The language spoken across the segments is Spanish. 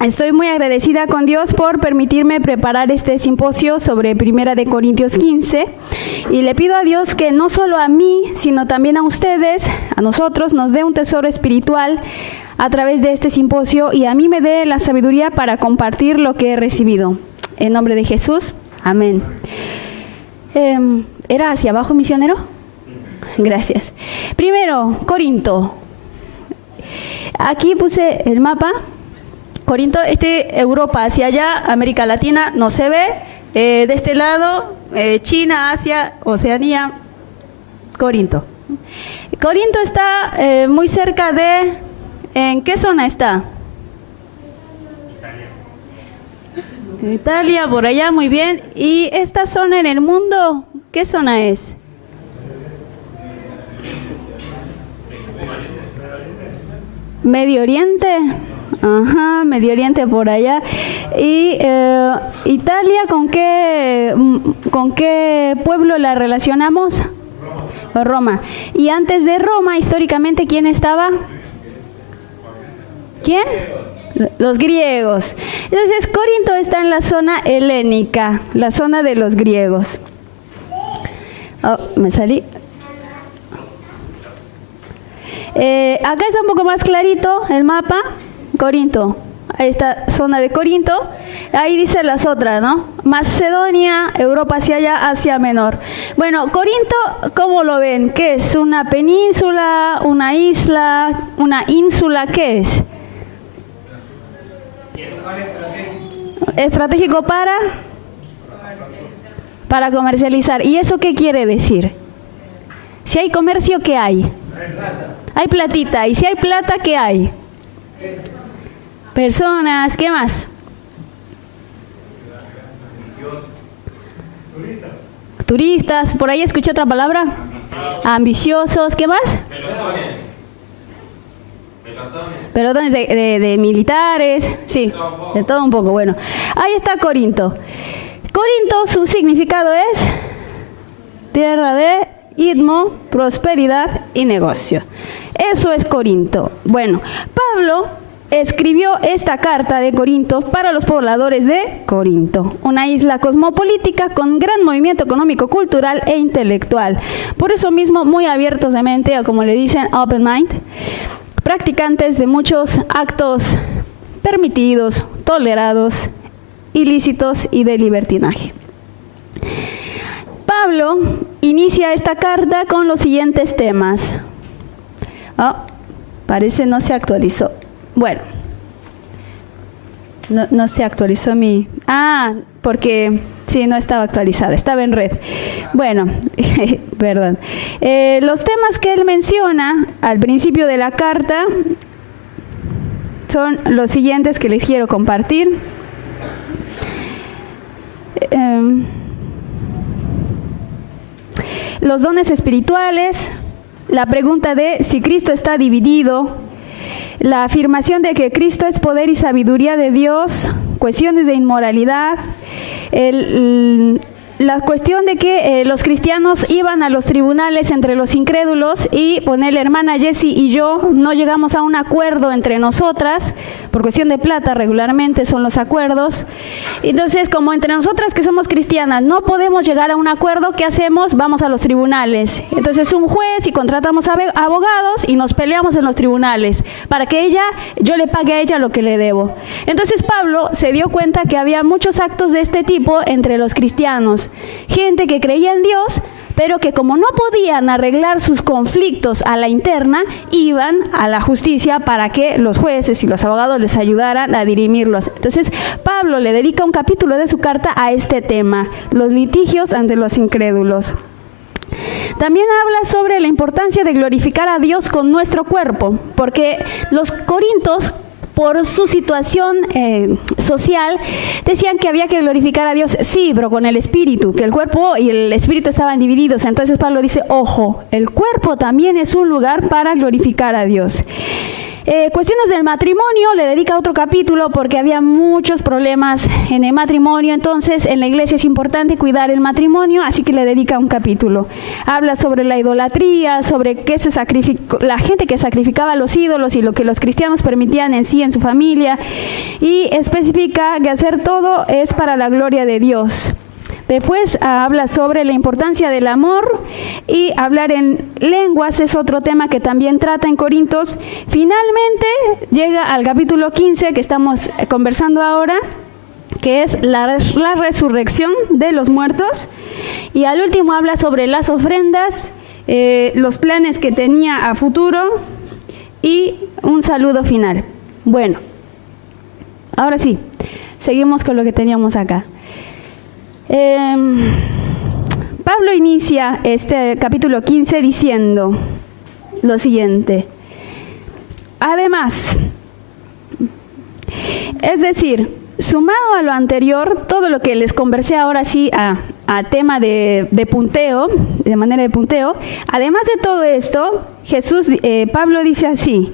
Estoy muy agradecida con Dios por permitirme preparar este simposio sobre 1 de Corintios 15 y le pido a Dios que no solo a mí, sino también a ustedes, a nosotros, nos dé un tesoro espiritual a través de este simposio y a mí me dé la sabiduría para compartir lo que he recibido. En nombre de Jesús, amén. ¿Era hacia abajo, misionero? Gracias. Primero, Corinto. Aquí puse el mapa. Corinto, Europa hacia allá, América Latina no se ve, de este lado, China, Asia, Oceanía, Corinto. Corinto está muy cerca de, ¿en qué zona está? Italia, por allá, muy bien. ¿Y esta zona en el mundo, qué zona es? Medio Oriente. Ajá, Medio Oriente por allá. Y Italia, ¿con qué pueblo la relacionamos? Roma. Y antes de Roma, históricamente, ¿quién estaba? ¿Quién? Los griegos. Entonces, Corinto está en la zona helénica, la zona de los griegos. Oh, me salí. Acá está un poco más clarito el mapa. Corinto, ahí está zona de Corinto, ahí dice las otras, ¿no? Macedonia, Europa hacia allá, Asia Menor. Bueno, Corinto, ¿cómo lo ven? ¿Qué es? ¿Una península, una isla, una ínsula? ¿Qué es? Estratégico para comercializar. ¿Y eso qué quiere decir? Si hay comercio, ¿qué hay? Hay platita. ¿Y si hay plata, qué hay? Personas, ¿qué más? Turistas, por ahí escuché otra palabra. Ambiciosos, ¿qué más? Pelotones de militares, sí, de todo un poco. Bueno, ahí está Corinto. Corinto, su significado es tierra de istmo, prosperidad y negocio. Eso es Corinto. Bueno, Pablo escribió esta carta de Corinto para los pobladores de Corinto, una isla cosmopolítica con gran movimiento económico, cultural e intelectual. Por eso mismo, muy abiertos de mente, o como le dicen, open mind, practicantes de muchos actos permitidos, tolerados, ilícitos y de libertinaje. Pablo inicia esta carta con los siguientes temas. Oh, parece no se actualizó. Bueno, no se actualizó mi... Ah, porque sí, no estaba actualizada, estaba en red. Bueno, perdón. Los temas que él menciona al principio de la carta son los siguientes que les quiero compartir. Los dones espirituales, la pregunta de si Cristo está dividido, la afirmación de que Cristo es poder y sabiduría de Dios, cuestiones de inmoralidad, la cuestión de que los cristianos iban a los tribunales entre los incrédulos y poner la hermana Jessie y yo no llegamos a un acuerdo entre nosotras, por cuestión de plata regularmente son los acuerdos. Entonces, como entre nosotras que somos cristianas no podemos llegar a un acuerdo, ¿qué hacemos? Vamos a los tribunales. Entonces un juez y contratamos abogados y nos peleamos en los tribunales para que yo le pague a ella lo que le debo. Entonces Pablo se dio cuenta que había muchos actos de este tipo entre los cristianos. Gente que creía en Dios, pero que como no podían arreglar sus conflictos a la interna, iban a la justicia para que los jueces y los abogados les ayudaran a dirimirlos. Entonces, Pablo le dedica un capítulo de su carta a este tema, los litigios ante los incrédulos. También habla sobre la importancia de glorificar a Dios con nuestro cuerpo, porque los corintios, por su situación social, decían que había que glorificar a Dios, sí, pero con el espíritu, que el cuerpo y el espíritu estaban divididos. Entonces Pablo dice, ojo, el cuerpo también es un lugar para glorificar a Dios. Cuestiones del matrimonio, le dedica otro capítulo porque había muchos problemas en el matrimonio, entonces en la iglesia es importante cuidar el matrimonio, así que le dedica un capítulo. Habla sobre la idolatría, sobre qué se sacrificó, la gente que sacrificaba a los ídolos y lo que los cristianos permitían en sí, en su familia, y especifica que hacer todo es para la gloria de Dios. Después habla sobre la importancia del amor, y hablar en lenguas es otro tema que también trata en Corintios. Finalmente llega al capítulo 15 que estamos conversando ahora, que es la resurrección de los muertos, y al último habla sobre las ofrendas, los planes que tenía a futuro y un saludo final. Bueno, ahora sí, seguimos con lo que teníamos acá. Pablo inicia este capítulo 15 diciendo lo siguiente: además, es decir, sumado a lo anterior, todo lo que les conversé ahora sí a tema de punteo, de manera de punteo, además de todo esto, Pablo dice así: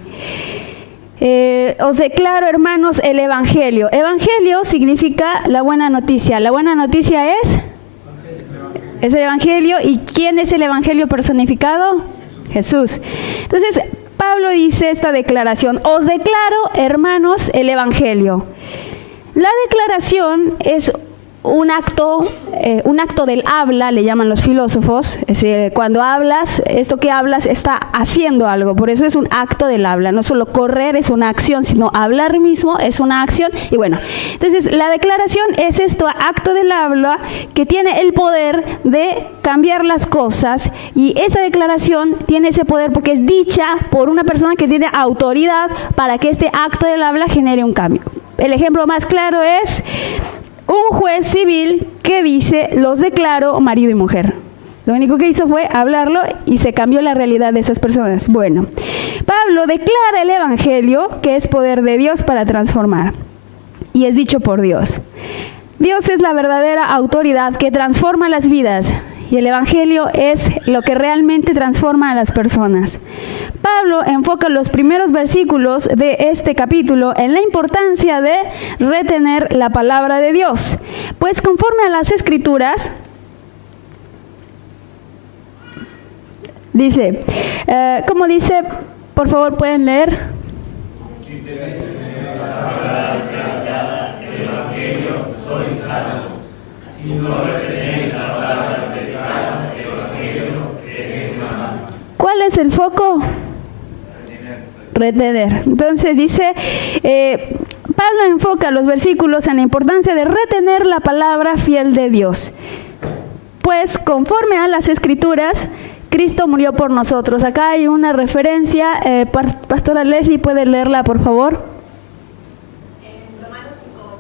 os declaro, hermanos, el Evangelio. Evangelio significa la buena noticia. La buena noticia es el Evangelio. ¿Y quién es el Evangelio personificado? Jesús. Entonces, Pablo dice esta declaración: os declaro, hermanos, el Evangelio. La declaración es un acto del habla, le llaman los filósofos. Es decir, cuando hablas, esto que hablas está haciendo algo, por eso es un acto del habla. No solo correr es una acción, sino hablar mismo es una acción. Y bueno, entonces la declaración es esto, acto del habla, que tiene el poder de cambiar las cosas, y esa declaración tiene ese poder porque es dicha por una persona que tiene autoridad para que este acto del habla genere un cambio. El ejemplo más claro es un juez civil que dice: los declaro marido y mujer. Lo único que hizo fue hablarlo y se cambió la realidad de esas personas. Bueno, Pablo declara el Evangelio, que es poder de Dios para transformar, y es dicho por Dios. Dios es la verdadera autoridad que transforma las vidas, y el Evangelio es lo que realmente transforma a las personas. Pablo enfoca los primeros versículos de este capítulo en la importancia de retener la palabra de Dios, pues conforme a las Escrituras, dice, ¿cómo dice? Por favor, ¿pueden leer? Si te retener la palabra predicada, el Evangelio, sois salvos. Si no retenéis la palabra predicada, el Evangelio, es malo. ¿Cuál es el foco? Retener. Entonces dice, Pablo enfoca los versículos en la importancia de retener la palabra fiel de Dios. Pues conforme a las Escrituras, Cristo murió por nosotros. Acá hay una referencia, Pastora Leslie, ¿puede leerla por favor? En Romanos 5:8,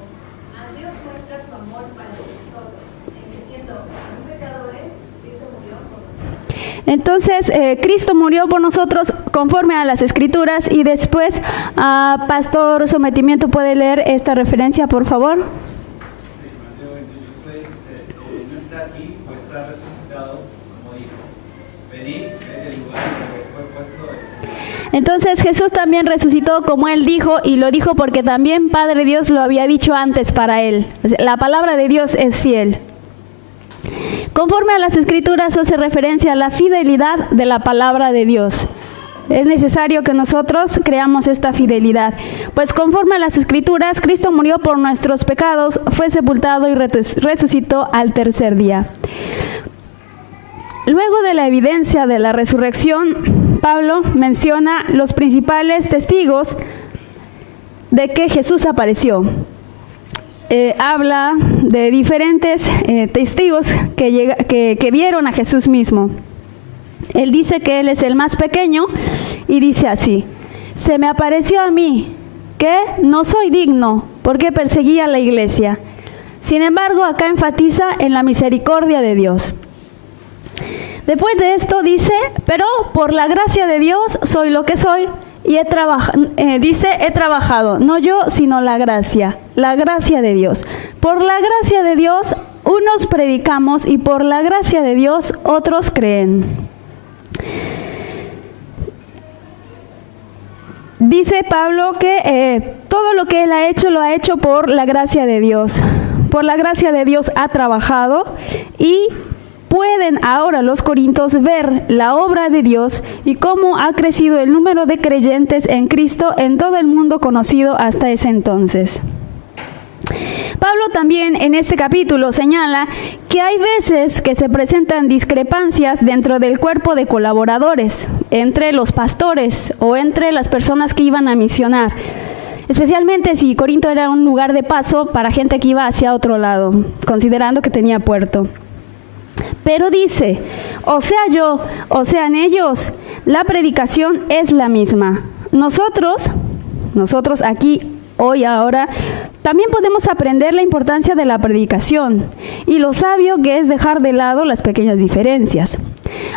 a Dios muestra su amor para nosotros, en que siendo aún pecadores, Cristo murió por nosotros. Entonces, Cristo murió por nosotros conforme a las Escrituras. Y después, Pastor Sometimiento, ¿puede leer esta referencia, por favor? Sí, Mateo 28:6 dice, no está aquí, pues ha resucitado, como dijo, venid, ved el lugar donde fue puesto el Señor. Entonces, Jesús también resucitó como Él dijo, y lo dijo porque también Padre Dios lo había dicho antes para Él. La palabra de Dios es fiel. Conforme a las Escrituras hace referencia a la fidelidad de la palabra de Dios. Es necesario que nosotros creamos esta fidelidad. Pues conforme a las Escrituras, Cristo murió por nuestros pecados, fue sepultado y resucitó al tercer día. Luego de la evidencia de la resurrección, Pablo menciona los principales testigos de que Jesús apareció. Habla de diferentes testigos que vieron a Jesús mismo. Él dice que Él es el más pequeño y dice así: se me apareció a mí, que no soy digno, porque perseguía a la iglesia. Sin embargo, acá enfatiza en la misericordia de Dios. Después de esto dice: pero por la gracia de Dios soy lo que soy, y he trabajado, no yo, sino la gracia de Dios. Por la gracia de Dios, unos predicamos, y por la gracia de Dios, otros creen. dice Pablo que todo lo que él ha hecho, lo ha hecho por la gracia de Dios. Por la gracia de Dios ha trabajado y pueden ahora los corintios ver la obra de Dios y cómo ha crecido el número de creyentes en Cristo en todo el mundo conocido hasta ese entonces. Pablo también en este capítulo señala que hay veces que se presentan discrepancias dentro del cuerpo de colaboradores, entre los pastores o entre las personas que iban a misionar. Especialmente si Corinto era un lugar de paso para gente que iba hacia otro lado, considerando que tenía puerto. Pero dice, o sea yo, o sean ellos, la predicación es la misma. Nosotros aquí, hoy, ahora, también podemos aprender la importancia de la predicación y lo sabio que es dejar de lado las pequeñas diferencias.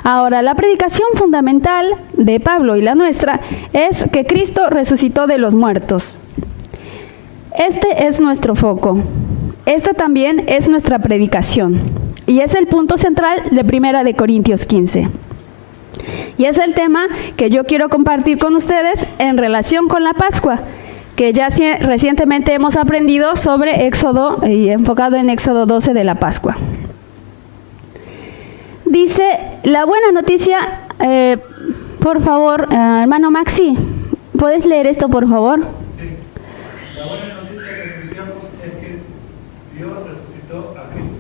Ahora, la predicación fundamental de Pablo y la nuestra es que Cristo resucitó de los muertos. Este es nuestro foco. Esta también es nuestra predicación. Y es el punto central de 1 Corintios 15. Y es el tema que yo quiero compartir con ustedes en relación con la Pascua, que ya recientemente hemos aprendido sobre Éxodo y enfocado en Éxodo 12 de la Pascua. Dice, la buena noticia, por favor, hermano Maxi, ¿puedes leer esto por favor? Sí, la buena noticia que anunciamos es que Dios resucitó a Cristo.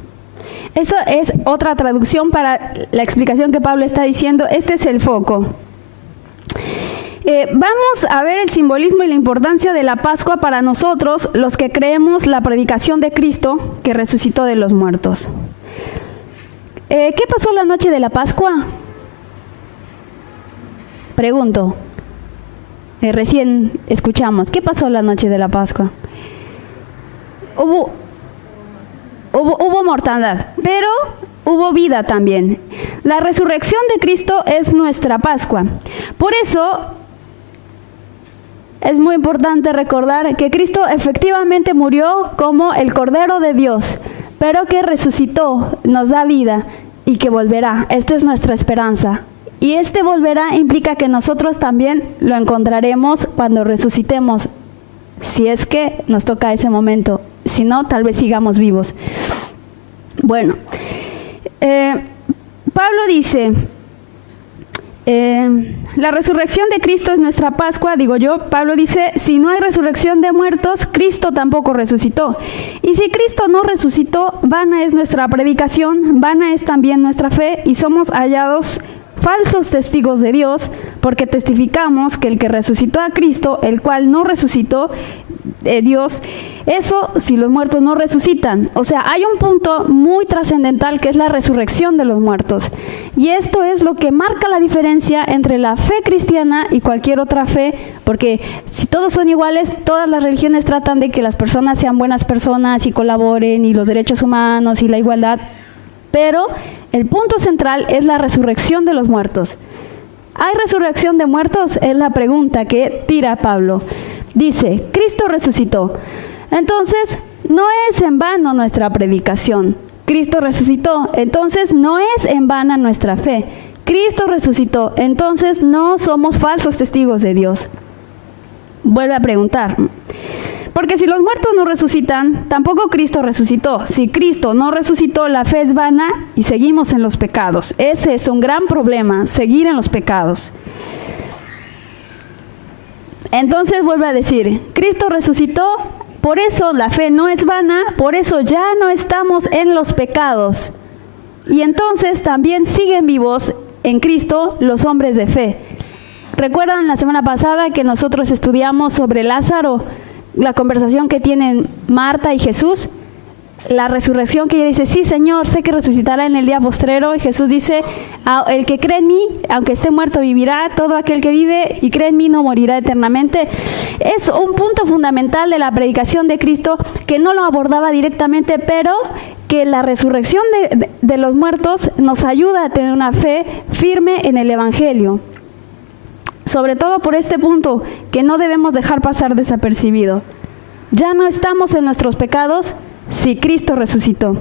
Eso es otra traducción para la explicación que Pablo está diciendo. Este es el foco. Vamos a ver el simbolismo y la importancia de la Pascua para nosotros, los que creemos la predicación de Cristo que resucitó de los muertos. ¿Qué pasó la noche de la Pascua? Pregunto. Recién escuchamos. ¿Qué pasó la noche de la Pascua? Hubo mortandad, pero hubo vida también. La resurrección de Cristo es nuestra Pascua. Por eso es muy importante recordar que Cristo efectivamente murió como el Cordero de Dios, pero que resucitó, nos da vida y que volverá. Esta es nuestra esperanza. Y este volverá implica que nosotros también lo encontraremos cuando resucitemos, si es que nos toca ese momento. Si no, tal vez sigamos vivos. Bueno, Pablo dice, la resurrección de Cristo es nuestra Pascua, digo yo. Pablo dice, si no hay resurrección de muertos, Cristo tampoco resucitó. Y si Cristo no resucitó, vana es nuestra predicación, vana es también nuestra fe, y somos hallados falsos testigos de Dios, porque testificamos que el que resucitó a Cristo, el cual no resucitó, Dios, eso si los muertos no resucitan. O sea, hay un punto muy trascendental que es la resurrección de los muertos. Y esto es lo que marca la diferencia entre la fe cristiana y cualquier otra fe, porque si todos son iguales, todas las religiones tratan de que las personas sean buenas personas y colaboren, y los derechos humanos y la igualdad, pero el punto central es la resurrección de los muertos. ¿Hay resurrección de muertos? Es la pregunta que tira Pablo. Dice, Cristo resucitó. Entonces, no es en vano nuestra predicación. Cristo resucitó, entonces no es en vano nuestra fe. Cristo resucitó, entonces no somos falsos testigos de Dios. Vuelve a preguntar. Porque si los muertos no resucitan, tampoco Cristo resucitó. Si Cristo no resucitó, la fe es vana y seguimos en los pecados. Ese es un gran problema, seguir en los pecados. Entonces vuelve a decir, Cristo resucitó, por eso la fe no es vana, por eso ya no estamos en los pecados. Y entonces también siguen vivos en Cristo los hombres de fe. ¿Recuerdan la semana pasada que nosotros estudiamos sobre Lázaro? La conversación que tienen Marta y Jesús, la resurrección que ella dice, sí Señor, sé que resucitará en el día postrero, y Jesús dice, el que cree en mí, aunque esté muerto vivirá, todo aquel que vive y cree en mí no morirá eternamente. Es un punto fundamental de la predicación de Cristo que no lo abordaba directamente, pero que la resurrección de los muertos nos ayuda a tener una fe firme en el Evangelio. Sobre todo por este punto que no debemos dejar pasar desapercibido. Ya no estamos en nuestros pecados si Cristo resucitó.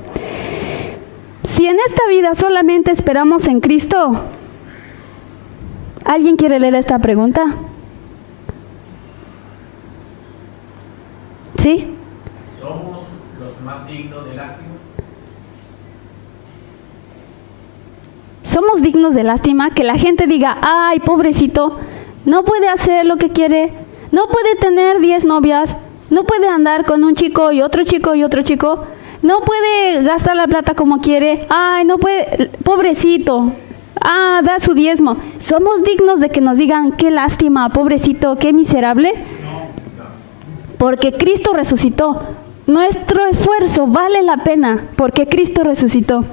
Si en esta vida solamente esperamos en Cristo, ¿alguien quiere leer esta pregunta? ¿Sí? ¿Somos los más dignos de lástima? Somos dignos de lástima, que la gente diga, ay, pobrecito, no puede hacer lo que quiere, no puede tener 10 novias, no puede andar con un chico y otro chico y otro chico, no puede gastar la plata como quiere, ay, no puede, pobrecito, da su diezmo. ¿Somos dignos de que nos digan, qué lástima, pobrecito, qué miserable? Porque Cristo resucitó. Nuestro esfuerzo vale la pena porque Cristo resucitó.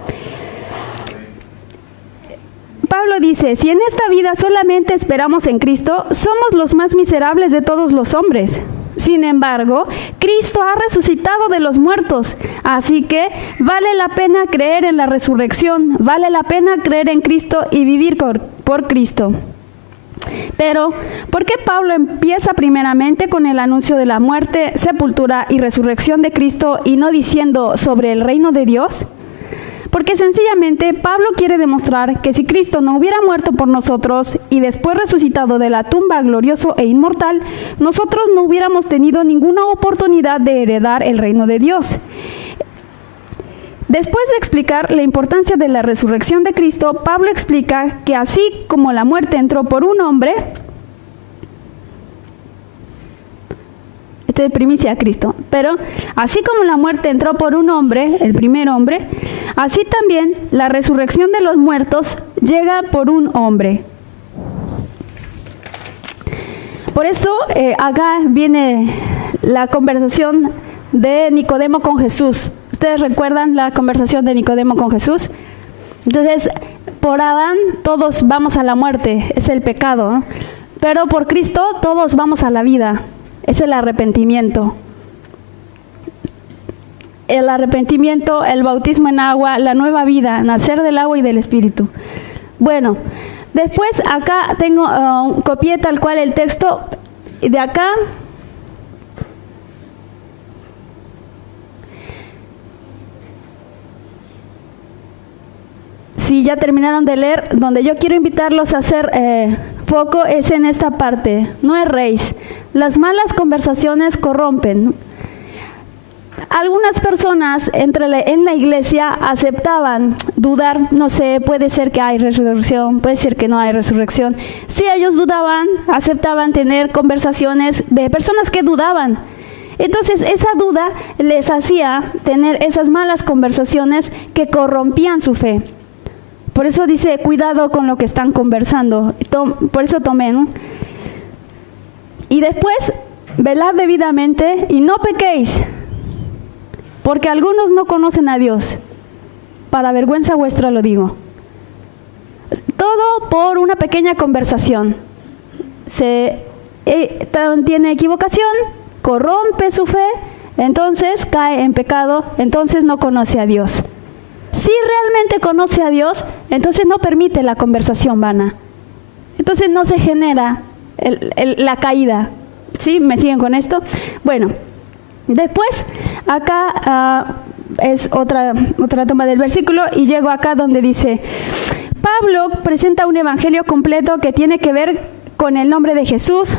Pablo dice, si en esta vida solamente esperamos en Cristo, somos los más miserables de todos los hombres. Sin embargo, Cristo ha resucitado de los muertos, así que vale la pena creer en la resurrección, vale la pena creer en Cristo y vivir por Cristo. Pero, ¿por qué Pablo empieza primeramente con el anuncio de la muerte, sepultura y resurrección de Cristo y no diciendo sobre el reino de Dios? Porque sencillamente Pablo quiere demostrar que si Cristo no hubiera muerto por nosotros y después resucitado de la tumba glorioso e inmortal, nosotros no hubiéramos tenido ninguna oportunidad de heredar el reino de Dios. Después de explicar la importancia de la resurrección de Cristo, Pablo explica que así como la muerte entró por un hombre, de primicia a Cristo, pero así como la muerte entró por un hombre, el primer hombre, así también la resurrección de los muertos llega por un hombre. Por eso acá viene la conversación de Nicodemo con Jesús. ¿Ustedes recuerdan la conversación de Nicodemo con Jesús? Entonces, por Adán todos vamos a la muerte, es el pecado, ¿no? Pero por Cristo todos vamos a la vida. Es el arrepentimiento. El arrepentimiento, el bautismo en agua, la nueva vida, nacer del agua y del Espíritu. Bueno, después acá tengo copié tal cual el texto de acá. Si ya terminaron de leer, donde yo quiero invitarlos a hacer foco es en esta parte. No erréis. Las malas conversaciones corrompen. Algunas personas en la iglesia aceptaban dudar, no sé, puede ser que hay resurrección, puede ser que no hay resurrección. Si ellos dudaban, aceptaban tener conversaciones de personas que dudaban. Entonces esa duda les hacía tener esas malas conversaciones que corrompían su fe. Por eso dice, cuidado con lo que están conversando. Por eso tomé, ¿no? Y después, velad debidamente y no pequéis, porque algunos no conocen a Dios. Para vergüenza vuestra lo digo. Todo por una pequeña conversación. Tiene equivocación, corrompe su fe, entonces cae en pecado, entonces no conoce a Dios. Si realmente conoce a Dios, entonces no permite la conversación vana. Entonces no se genera la caída. ¿Sí? ¿Me siguen con esto? Bueno, después acá es otra toma del versículo y llego acá donde dice, Pablo presenta un evangelio completo que tiene que ver con el nombre de Jesús,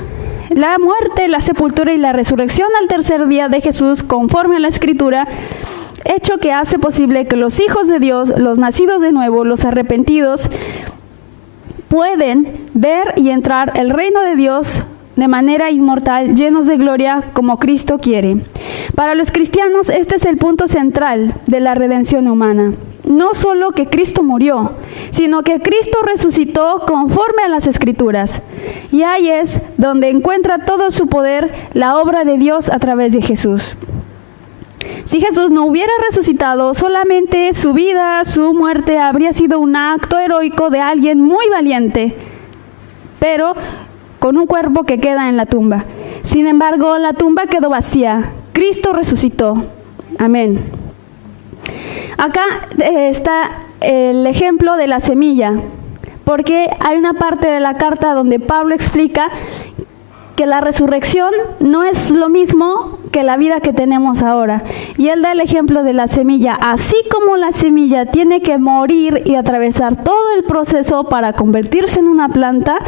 la muerte, la sepultura y la resurrección al tercer día de Jesús conforme a la Escritura, hecho que hace posible que los hijos de Dios, los nacidos de nuevo, los arrepentidos, pueden ver y entrar el reino de Dios de manera inmortal, llenos de gloria como Cristo quiere. Para los cristianos este es el punto central de la redención humana. No solo que Cristo murió, sino que Cristo resucitó conforme a las Escrituras. Y ahí es donde encuentra todo su poder la obra de Dios a través de Jesús. Si Jesús no hubiera resucitado, solamente su vida, su muerte habría sido un acto heroico de alguien muy valiente, pero con un cuerpo que queda en la tumba. Sin embargo, la tumba quedó vacía. Cristo resucitó. Amén. Acá está el ejemplo de la semilla, porque hay una parte de la carta donde Pablo explica que la resurrección no es lo mismo que la vida que tenemos ahora. Y él da el ejemplo de la semilla. Así como la semilla tiene que morir y atravesar todo el proceso para convertirse en una planta,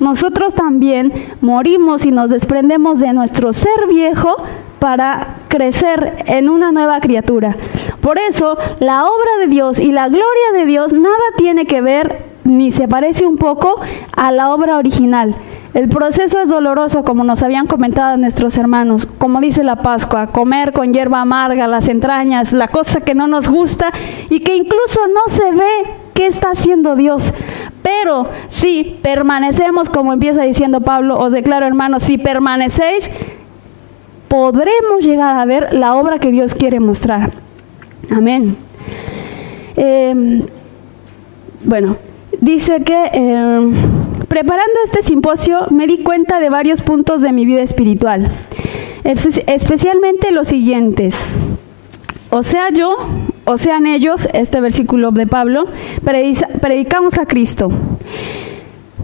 nosotros también morimos y nos desprendemos de nuestro ser viejo para crecer en una nueva criatura. Por eso, la obra de Dios y la gloria de Dios nada tiene que ver, ni se parece un poco a la obra original. El proceso es doloroso, como nos habían comentado nuestros hermanos, como dice la Pascua, comer con hierba amarga, las entrañas, la cosa que no nos gusta y que incluso no se ve qué está haciendo Dios. Pero si permanecemos, como empieza diciendo Pablo, os declaro, hermanos, si permanecéis, podremos llegar a ver la obra que Dios quiere mostrar. Amén. Bueno, dice que preparando este simposio me di cuenta de varios puntos de mi vida espiritual, especialmente los siguientes. O sea yo, o sean ellos, este versículo de Pablo, predicamos a Cristo.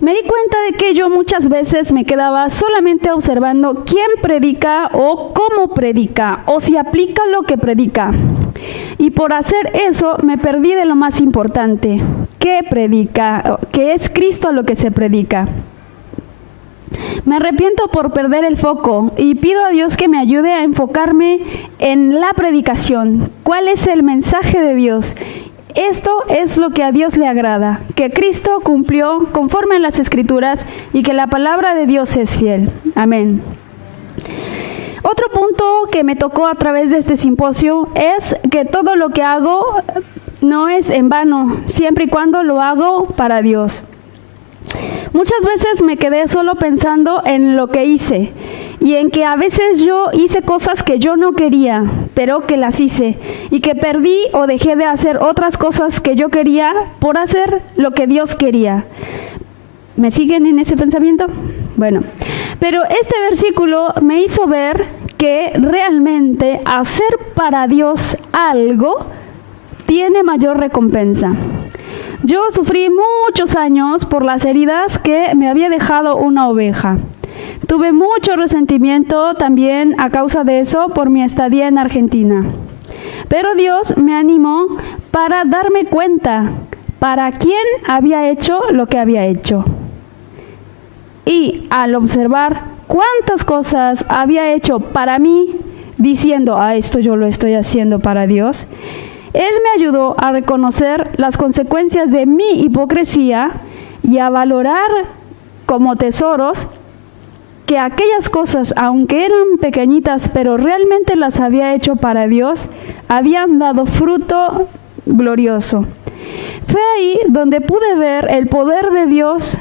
Me di cuenta de que yo muchas veces me quedaba solamente observando quién predica o cómo predica o si aplica lo que predica. Y por hacer eso me perdí de lo más importante, ¿qué predica? Que es Cristo lo que se predica. Me arrepiento por perder el foco y pido a Dios que me ayude a enfocarme en la predicación. ¿Cuál es el mensaje de Dios? Esto es lo que a Dios le agrada, que Cristo cumplió conforme a las Escrituras y que la palabra de Dios es fiel. Amén. Otro punto que me tocó a través de este simposio es que todo lo que hago no es en vano, siempre y cuando lo hago para Dios. Muchas veces me quedé solo pensando en lo que hice y en que a veces yo hice cosas que yo no quería, pero que las hice, y que perdí o dejé de hacer otras cosas que yo quería por hacer lo que Dios quería. ¿Me siguen en ese pensamiento? Bueno, pero este versículo me hizo ver que realmente hacer para Dios algo tiene mayor recompensa. Yo sufrí muchos años por las heridas que me había dejado una oveja. Tuve mucho resentimiento también a causa de eso por mi estadía en Argentina. Pero Dios me animó para darme cuenta para quién había hecho lo que había hecho. Y al observar cuántas cosas había hecho para mí, diciendo, esto yo lo estoy haciendo para Dios, Él me ayudó a reconocer las consecuencias de mi hipocresía y a valorar como tesoros que aquellas cosas, aunque eran pequeñitas, pero realmente las había hecho para Dios, habían dado fruto glorioso. Fue ahí donde pude ver el poder de Dios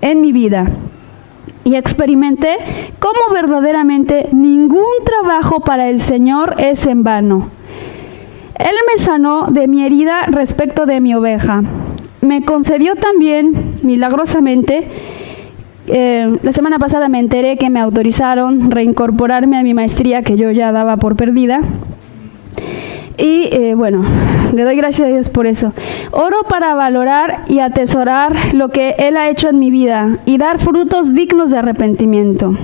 en mi vida y experimenté cómo verdaderamente ningún trabajo para el Señor es en vano. Él me sanó de mi herida respecto de mi oveja. Me concedió también, milagrosamente, la semana pasada me enteré que me autorizaron reincorporarme a mi maestría que yo ya daba por perdida. Y bueno, le doy gracias a Dios por eso. Oro para valorar y atesorar lo que Él ha hecho en mi vida y dar frutos dignos de arrepentimiento.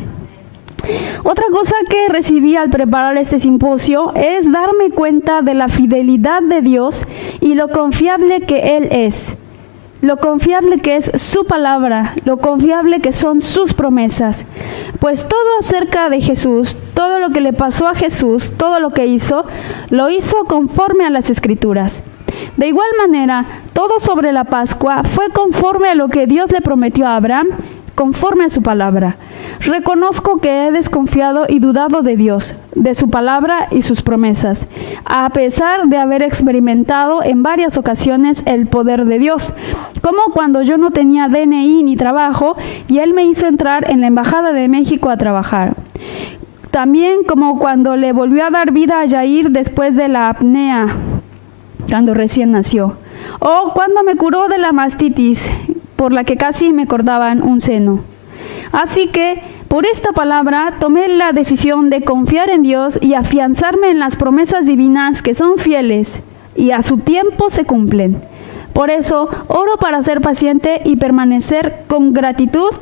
Otra cosa que recibí al preparar este simposio es darme cuenta de la fidelidad de Dios y lo confiable que Él es. Lo confiable que es su palabra, lo confiable que son sus promesas. Pues todo acerca de Jesús, todo lo que le pasó a Jesús, todo lo que hizo, lo hizo conforme a las Escrituras. De igual manera, todo sobre la Pascua fue conforme a lo que Dios le prometió a Abraham, conforme a su palabra. Reconozco que he desconfiado y dudado de Dios, de su palabra y sus promesas, a pesar de haber experimentado en varias ocasiones el poder de Dios, como cuando yo no tenía DNI ni trabajo y Él me hizo entrar en la Embajada de México a trabajar. También como cuando le volvió a dar vida a Yair después de la apnea, cuando recién nació, o cuando me curó de la mastitis, por la que casi me cortaban un seno. Así que, por esta palabra, tomé la decisión de confiar en Dios y afianzarme en las promesas divinas que son fieles y a su tiempo se cumplen. Por eso, oro para ser paciente y permanecer con gratitud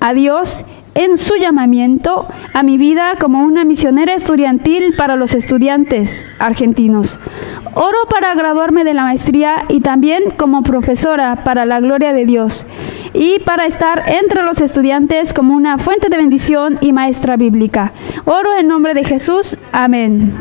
a Dios en su llamamiento a mi vida como una misionera estudiantil para los estudiantes argentinos. Oro para graduarme de la maestría y también como profesora para la gloria de Dios. y para estar entre los estudiantes como una fuente de bendición y maestra bíblica. Oro en nombre de Jesús. Amén.